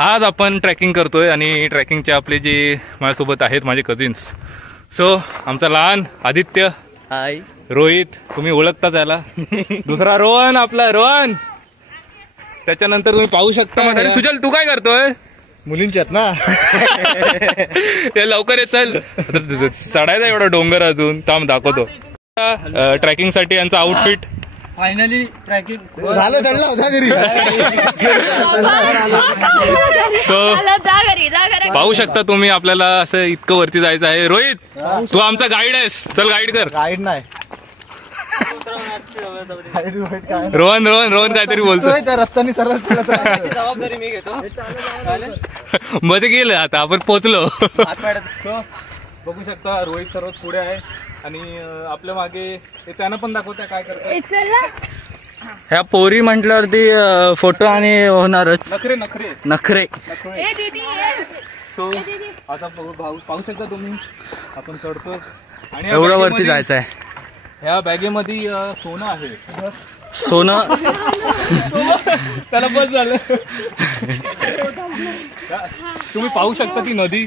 आज आपण ट्रॅकिंग करतोय आणि ट्रॅकिंगचे आपले जे माझ्यासोबत आहेत माझे कझिन्स. सो आमचा लहान आदित्य, हाय रोहित, तुम्ही ओळखता त्याला. दुसरा रोहन, आपला रोहन. त्याच्यानंतर तुम्ही पाहू शकता सुजल, तू काय करतोय? मुलींच्यात ना ते लवकर येत चल, चढायचा एवढा डोंगर अजून. थांब दाखवतो. ट्रॅकिंग साठी यांचा आउटफिट. फायनली ट्रॅकिंग झालं, चढला होता घरी. सो पाहू शकता तुम्ही, आपल्याला असं इतकं वरती जायचं आहे. रोहित, तू आमचा गाईड आहेस, चल गाईड कर. गाईड नाही, रोहन रोहन रोहन काहीतरी बोलतोय. त्या रस्त्याने सरळ जबाबदारी मी घेतो. मध्ये गेलं, आता आपण पोहोचलो. बघू शकता रोहित सर्वात पुढे आहे आणि आपल्या मागे त्यांना पण दाखवत्या काय करतात. ह्या पोरी म्हटल्यावरती फोटो आणि होणारच. नखरे नखरे नखरे. सो आता पाहू शकता तुम्ही, आपण चढतो आणि एवढं वरती जायचं आहे. ह्या बॅगेमध्ये सोनं आहे. सोनं त्याला बस झालं. तुम्ही पाहू शकता ती नदी.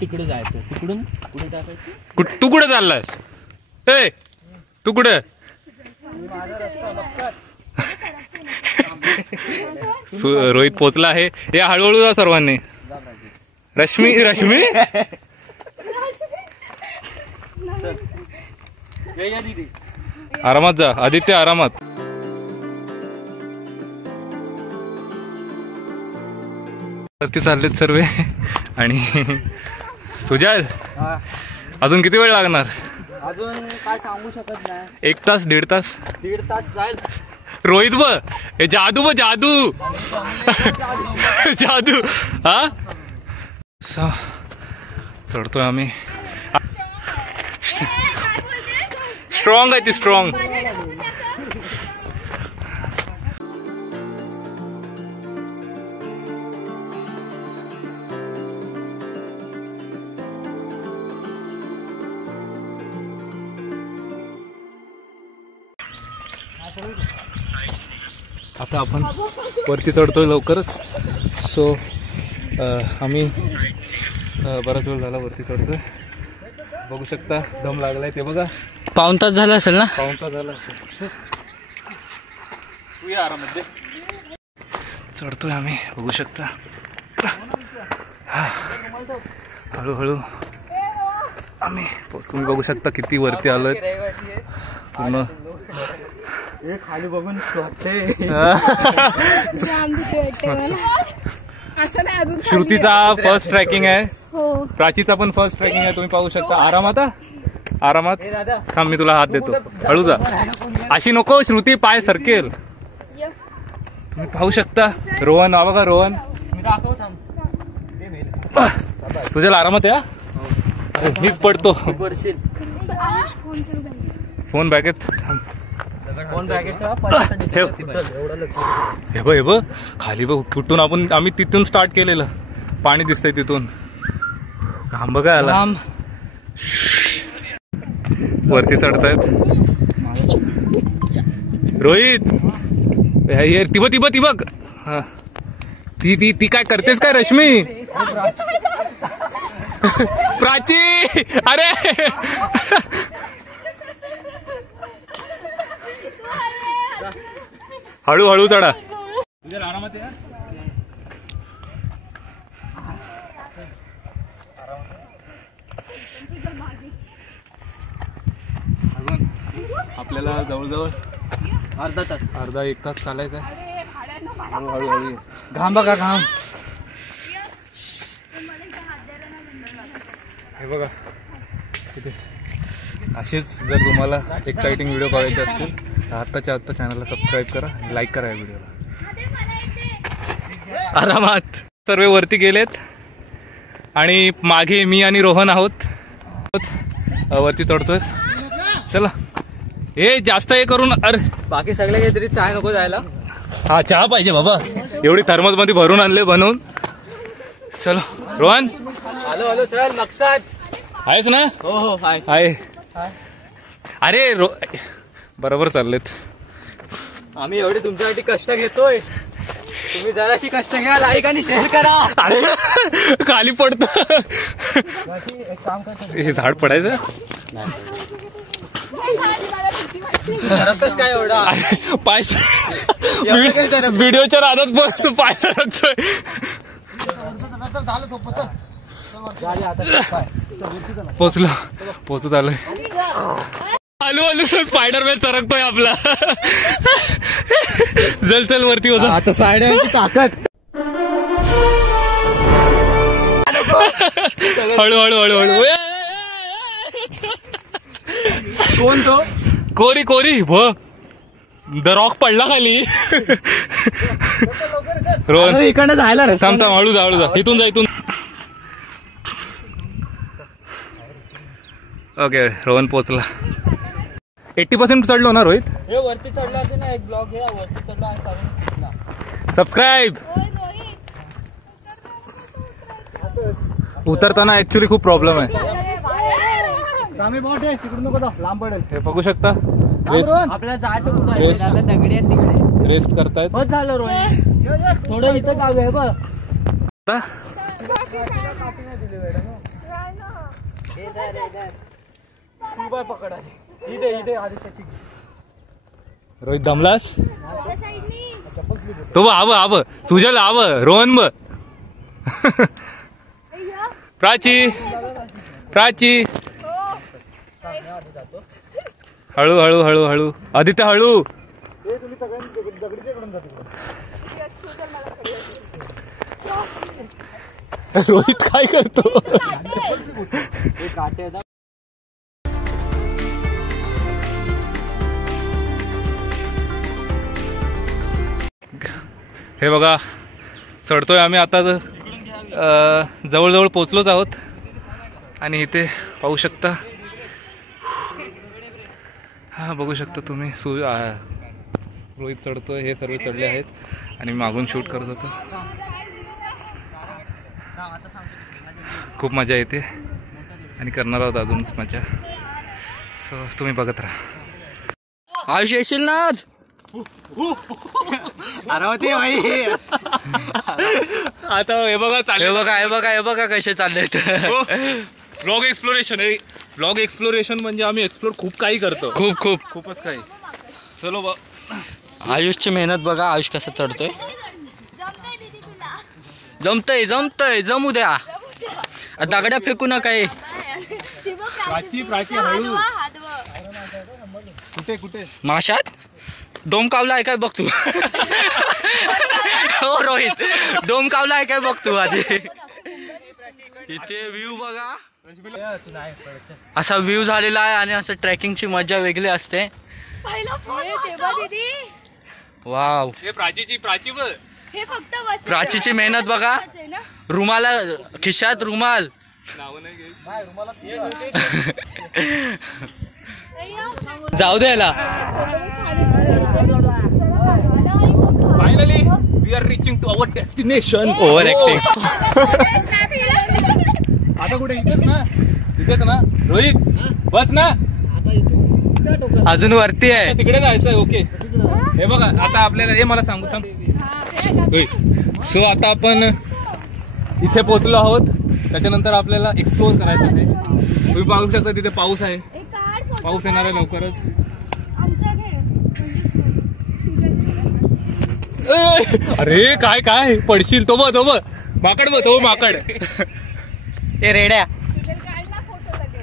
तिकडे जायचं, तिकडून पुढे टाकायचं. तू कुठे चाललाय? ए तू कुठे? रोहित पोचला आहे. या हळूहळू जा सर्वांनी. रश्मी रश्मी आरामात जा. आदित्य आरामात. वरती चाललेत सर्व. आणि सुजल, अजून किती वेळ लागणार? अजून काय सांगू शकत नाही. 1 तास 1.5 तास? 1.5 तास जाईल. रोहित ब हे जादू ब जादू जादू. हा चढतोय आम्ही. स्ट्रॉंग आहे ती, स्ट्रॉंग. आता आपण वरती चढतोय लवकरच. सो आम्ही बराच वेळ झाला वरती चढतोय. बघू शकता दम लागलाय ते बघा. पाऊण तास झाला असेल ना? पाऊण तास झाला असेल. तू या आरामध्ये. चढतोय आम्ही, बघू शकता. हळूहळू आम्ही तुम्ही बघू शकता किती वरती आलोय पूर्ण. खाली बघून श्रुतीचा फर्स्ट ट्रॅकिंग आहे. प्राचीचा पण फर्स्ट ट्रॅकिंग आहे. तुम्ही पाहू शकता. आरामात आरामात. थांब, मी तुला हात देतो. हळू जा. अशी नको श्रुती, पाय सरकेल. तुम्ही पाहू शकता. रोहन, बघा रोहन. तुझ्या आरामात या. मीच पडतो. फोन बॅगेत हे बघ खाली बघ कुठून आम्ही तिथून स्टार्ट केलेलं. पाणी दिसतंय तिथून. घाम बघा आला. वरती चढतायत रोहित. ती बघ. ती काय करतेस काय रश्मी? प्राची, अरे हळूहळू चढा. आरामात या. अजून आपल्याला जवळजवळ अर्धा 1 तास चालायचं. हळूहळू. घाम बघा, घाम. हे बघा तिथे. असेच जर तुम्हाला एक्साइटिंग व्हिडिओ बघायचे असतील तर आत्ताच्या आत्ता चॅनलला सबस्क्राईब करा, लाईक करा या व्हिडिओला. आरामात सर्व वरती गेलेत आणि मागे मी आणि रोहन आहोत. वरती चढतोय. चला. हे जास्त हे करून. अरे बाकी सगळे काहीतरी चहा नको जायला. हा चहा पाहिजे बाबा. एवढी थर्मस मध्ये भरून आणले बनवून. चलो रोहन. हॅलो चल मकसद. आहेस ना? हो हाय. आहे. अरे बरोबर चाललेत. आम्ही एवढे तुमच्यासाठी कष्ट घेतोय, तुम्ही जराशी कष्ट घ्या, लाईक आणि शेअर करा. अरे खाली पडत. हे झाड पडायचं काय एवढा पाय व्हिडिओच्या राधात बस पाय सरकतोय. पोचत आलोय. आलू स्पायडरमॅन सरकतोय आपला. चल वरती होता आता स्पायडरमॅनची ताकद. हळू. कोण तो? कोरी द रॉक पडला खाली. रोहन इकडनं जायला रे. थांब हळू जा. इथून जा. ओके रोहन पोचला. 80% चढलो ना रोहित? हे वरती चढला ना एक ब्लॉग हे वरती चढला आणि सबस्क्राईब. उतरताना ऍक्च्युली खूप प्रॉब्लेम आहे. लांब पडेल. हे बघू शकता आपल्याला जायचं कुठं आहे? आता दगडी आहेत तिकडे. रेस्ट करतायत. बस झालं रोहित, थोडं इथं जाऊ आहे बघ. पकडा इथे आदित्यची. रोहित दमलास? तो आव सुजल आव रोहन ब. प्राची हळू आदित्य हळू. रोहित काय करतो? हे बघा चढतोय आम्ही आता. जवळजवळ पोचलोच आहोत आणि इथे पाहू शकता. हा बघू शकता तुम्ही. रोहित चढतोय, हे सर्व चढले आहेत आणि मागून शूट करत होतो. खूप मजा येते आणि करणार आहोत अजूनच मजा. सो तुम्ही बघत राहा. आयुष येशील ना आज? अरे भाई आता हे बघा हे बघा कसे चालले. व्लॉग एक्सप्लोरेशन म्हणजे आम्ही एक्सप्लोर खूप काही करतो. खूपच काही. चलो आयुषची मेहनत बघा. आयुष कसं चढतोय. जमतय जमू द्या. दगड्या फेकू नका. प्राची हळू. कुठे माशात डोमकावला आहे काय बघ तू. हो रोहित, डोमकावला आहे काय बघ तू आधी. इथे व्ह्यू बघा. असा व्ह्यू झालेला आहे आणि असं ट्रेकिंगची मजा वेगळी असते. वाव. प्राचीची मेहनत बघा. रुमाला खिशात रुमाल. जाऊ द्यायला. Finally we are reaching to our destination. Over acting. आता कुठे? इथेच ना रोहित? बस ना. अजून वरती आहे. तिकडे जायचंय. ओके हे बघा आता आपल्याला हे मला सांगू. सो आता आपण इथे पोहोचलो आहोत. त्याच्यानंतर आपल्याला एक्सप्लोर करायचं आहे. तुम्ही पाहू शकता तिथे पाऊस आहे. पाऊस येणार आहे लवकरच. अरे काय पडशील. तो बघ माकड. हे रेड्या.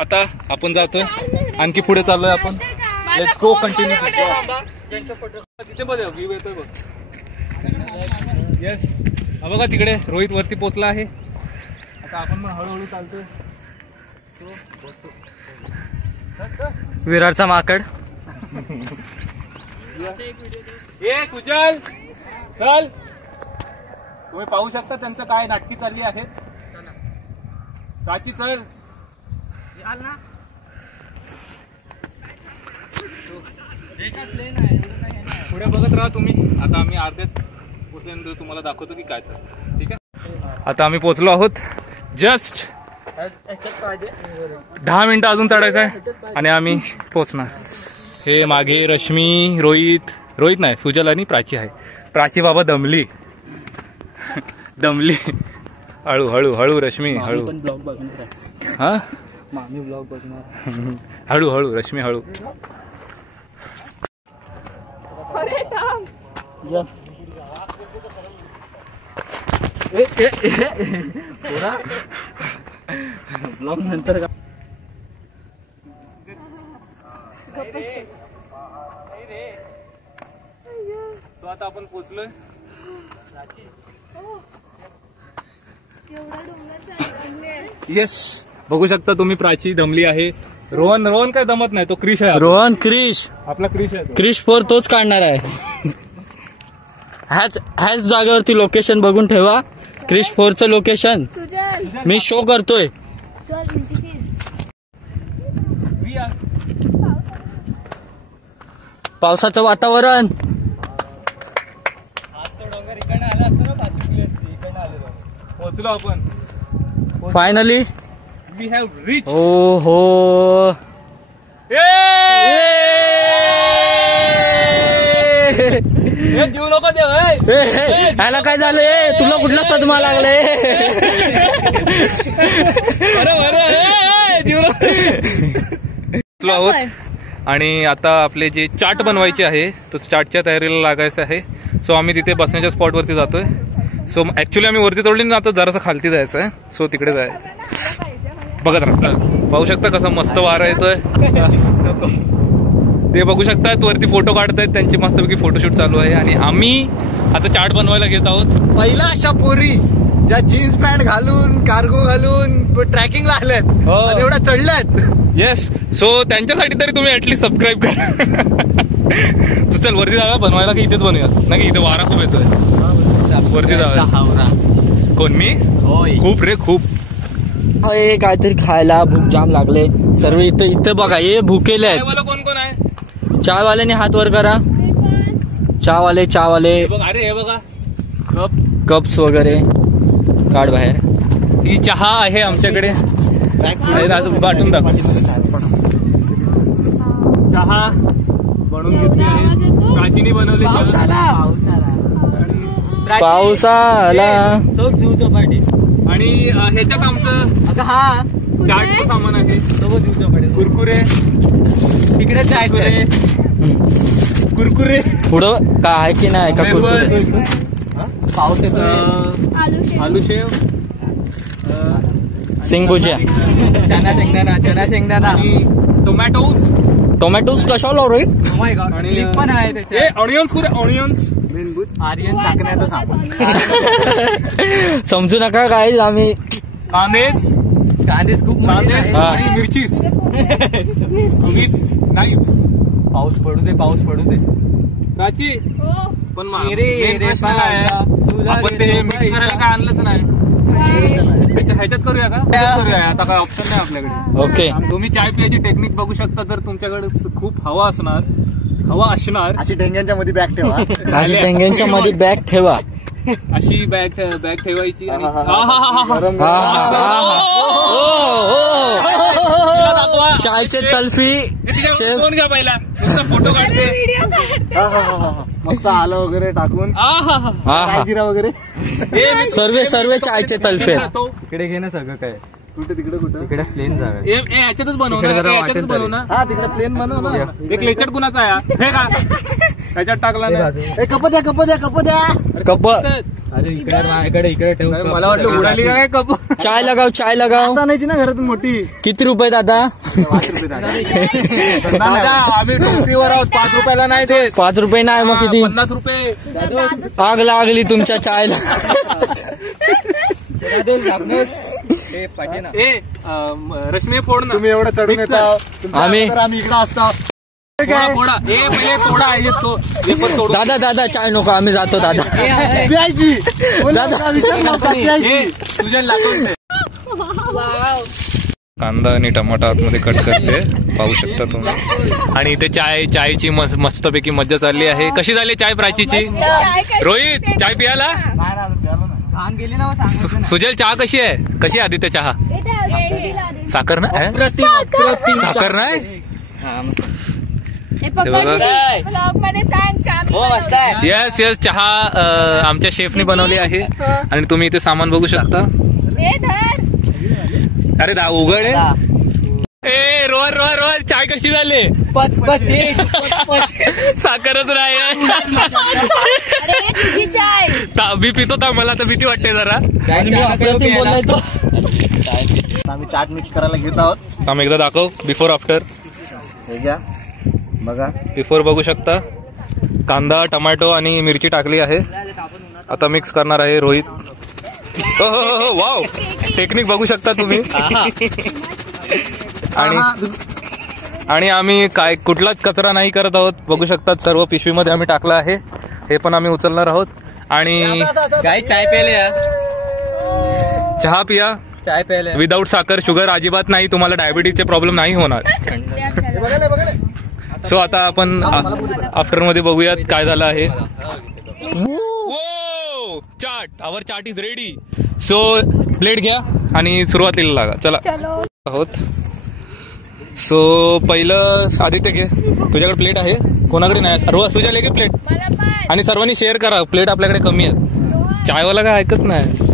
आता आपण जातोय आणखी पुढे चाललोय आपण. Let's go continue. तिथे बघ व्ह्यू येतोय बघ. येस बघा तिकडे रोहित वरती पोचला आहे. आता आपण पण हळूहळू चालतोय. विरारचा माकड. ए सुजल चल. तुम्ही पाहू शकता त्यांचं काय नाटकी चालली आहेत. प्राची चल. पुढे बघत राहा तुम्ही. आता आम्ही अर्ध्यात पोचल्यानंतर तुम्हाला दाखवतो की काय चालतं. ठीक आहे. आता आम्ही पोचलो आहोत जस्ट 10 मिनिटं अजून चढायचं आहे आणि आम्ही पोचणार. हे मागे रश्मी, रोहित नाही, सुजल आणि प्राची आहे. प्राची बाबा दमली. हळू हळू हळू रश्मी हळू. हा मामी ब्लॉग बघणार. हळू हळू रश्मी हळू. ब्लॉग नंतर आता आपण पोचलोय. येस, बघू शकता तुम्ही प्राची दमली आहे. रोहन काय दमत नाही, तो क्रिश आहे. रोहन क्रिश आपला क्रिश आहे. क्रिश 4 तोच काढणार आहे. ह्याच जागेवरती लोकेशन बघून ठेवा. क्रिश 4चं लोकेशन मी शो करतोय. पावसाचं वातावरण. पोचलो आपण फायनली. We have reach. ओ हो, जीव नको दे. ह्याला काय झालंय? तुला कुठला सदमा लागलाय? जीव नको आहोत. आणि आता आपले जे चाट बनवायचे आहे तो चाटच्या तयारीला लागायचं आहे. सो आम्ही तिथे बसण्याच्या स्पॉटवरती जातोय. सो ऍक्च्युली आम्ही वरती चढली ना, आता जरासं खालती जायचं आहे. सो तिकडे जायचं. बघत राहा, पाहू शकता कसं मस्त वारा येतोय. ते बघू शकतात वरती फोटो काढतायत, त्यांची मस्तपैकी फोटोशूट चालू आहे. आणि आम्ही आता चाट बनवायला घेत आहोत. पहिला अशा पोरी ज्या जीन्स पॅन्ट घालून कार्गो घालून ट्रॅकिंगला आल्यात आणि एवढ्या चढल्यात. येस, सो त्यांच्यासाठी तरी तुम्ही ऍटलीस्ट सबस्क्राईब करा. तू चल वरती जाऊया बनवायला, की इथेच बनवूया? नाही, इथे वारा खूप येतोय. वरती जाऊया. कोण मी? खूप रे खूप. काहीतरी खायला भूक जाम लागले. सर्व इथं बघा, हे भुकेले आहेत. कोण कोण आहे? चायवाल्याने हात वर करा. चहावाले अरे हे बघा, कप्स वगैरे काढ बाहेर. ही चहा आहे आमच्याकडे. वाटून दाखव. चहा बनवून घेतली आहे, प्राचीने बनवली. पाऊस आला. तो जीव चौपाटी. आणि ह्याच्यात आमचं अगं हा चाटचं सामान आहे. तो जीव चौपाटी. कुरकुरे तिकडे जायचं. कुरकुरे पुढं काय आहे की नाही का? कुरकुरे पाऊस येतो. आलू शेव, सिंगभुजिया, चना शेंगदाणा आणि टोमॅटोज कशाला रे? आणि क्लिप पण आहे त्याच्यात. ऑनियन्स. कुठे ऑनियन्स? आर्यन टाकण्याचं सामान. समजू नका काय. आम्ही कांदेच खूप आणि मिरचीस नाईफ. पाऊस पडू दे. प्राची पण तुझा आपण ते मिक्स करायला काय आणलंच नाही. ह्याच्यात करूया का? करूया, आता काय ऑप्शन नाही आपल्याकडे. ओके. तुम्ही चाय पियाची टेक्निक बघू शकता. जर तुमच्याकडे खूप हवा असणार अशी डेंग्यांच्या मध्ये बॅग ठेवा. अशी डेंग्यांच्या मध्ये बॅग ठेवा. अशी बॅग ठेवायची. आणि चायचे तल्फी. फोन घ्या पहिला, फोटो काढते. मस्त आलं वगैरे टाकून जिरा वगैरे सर्व चायचे तल्फे. इकडे घे ना सगळं काय. कुठे तिकडे प्लेन जागा. ह्याच्यातच बनव ना. हा तिकडे प्लेन बनव ना. एक लेचट कुणाचा आहे हे का? त्याच्यात टाकला ना. कप द्या. कप. अरे इकडे ठेव. मला वाटलं उडाली काय कप. चाय लगाव. आणायची ना घरातून मोठी. किती रुपये दादा? 5 रुपये. आम्ही टोपीवर आहोत, 5 रुपयाला नाही देत. 5 रुपये नाही मग किती? 50 रुपये. आग लागली तुमच्या चायला. रश्मी फोड ना. तुम्ही एवढं चढून येता. आम्ही इकडे असतो. दादा चाय नको, आम्ही जातो दादा. प्यायची. कांदा आणि टमाटा आतमध्ये कट करते, पाहू शकता तुम्ही. आणि इथे चायची मस्तपैकी मज्जा चालली आहे. कशी झाली चाय प्राचीची? रोहित चाय पियाला? सुजल चहा कशी आहे? कशी आदित्य चहा? साखर ना साखर नाही येस येस चहा आमच्या शेफने बनवली आहे आणि तुम्ही इथे सामान बघू शकता. अरे उघड ए रोहन रोहन रोहन चाय कशी झाली. साखरच नाही मी पितो तर मला तर भीती वाटते जरा. आम्ही चाट मिक्स करायला घेत आहोत. आम्ही एकदा दाखव बिफोर आफ्टर. हे घ्या बघा बिफोर बघू शकता. कांदा टोमॅटो आणि मिरची टाकली आहे. आता मिक्स करणार आहे रोहित. हो वाव टेक्निक बघू शकता तुम्ही. आणि आम्ही काय कुठलाच कचरा नाही करत आहोत. बघू शकतात सर्व पिशवीमध्ये आम्ही टाकलं आहे. हे पण आम्ही उचलणार आहोत. आणि काय चाय प्यायले चहा पिया. चाय प्यायले विदाऊट साखर शुगर अजिबात नाही. तुम्हाला डायबिटीजचे प्रॉब्लेम नाही होणार. सो आता आपण आफ्टर मध्ये बघूयात काय झालं आहे. Chaat our chaat is ready. So plate घ्या आणि सुरुवातीला लागा. चला आहोत. सो पहिलं आदित्य घे. तुझ्याकडे प्लेट आहे कोणाकडे नाही. रोज तुझ्या लेके प्लेट आणि सर्वांनी शेअर करा. प्लेट आपल्याकडे कमी आहेत. चायवाला काय ऐकत नाही.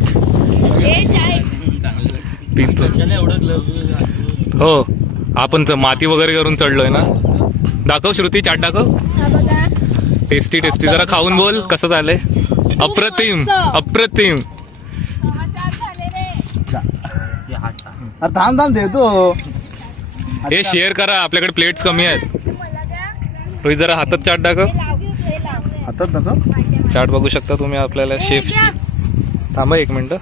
हो आपण माती वगैरे करून चढलोय ना. दाखव श्रुती चाट दाखव. टेस्टी टेस्टी जरा खाऊन बोल कसं झालंय. अप्रतिम अप्रतिम. थांब थांब देतो. हे शेअर करा आपल्याकडे प्लेट्स कमी आहेत. रोहित जरा हातात चाट दाखव. हातात दाखव. चाट बघू शकता तुम्ही आपल्याला शेफची. थांबा एक मिनिट.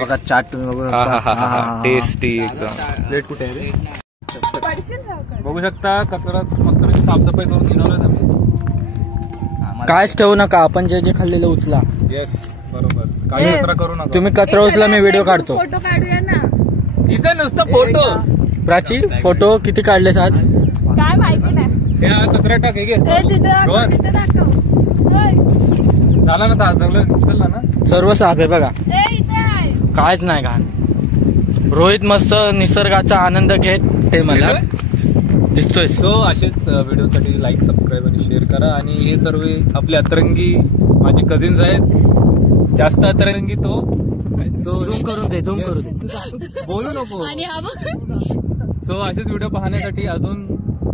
बघा चाट तुम्ही बघू. टेस्टी एकदम. प्लेट कुठे आहे. बघू शकता कचऱ्याची साफसफाई करून निघालोय आम्ही. कायच ठेवू नका. आपण जे जे खाल्लेलं उचला. येस बरोबर. काही कचरा करू नका. तुम्ही कचरा उचला मी व्हिडिओ काढतो. फोटो काढूया ना. इथं नुसतं फोटो. प्राची फोटो किती काढलेस आज. काय माहिती नाही. कचरा टाक हे घे. रोहन. झाला ना सगळं उचलला ना. सर्व साफ आहे बघा. कायच नाही घाण. रोहित मस्त निसर्गाचा आनंद घेत ते मला दिसतोय. सो असेच व्हिडिओसाठी लाईक सबस्क्राईब आणि शेअर करा. आणि हे सर्व आपले अतरंगी माझे कझिन्स आहेत. जास्त अतरंगी तो. सो झूम करून दे. झूम करून दे. बोलू नको. सो असेच व्हिडिओ पाहण्यासाठी अजून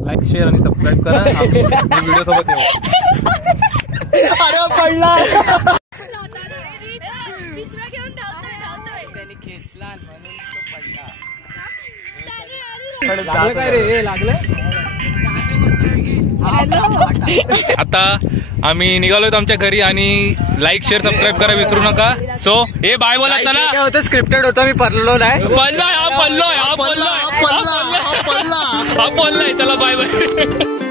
लाईक शेअर आणि सबस्क्राईब करा. व्हिडिओ सोबत येऊ. अरे पडला. आता आम्ही निघालोय आमच्या घरी. आणि लाईक शेअर सबस्क्राईब करा विसरू नका. सो हे बाय बोला. चला काय होतं स्क्रिप्टेड होतं मी पडलो नाही. पडलोय. चला बाय बाय.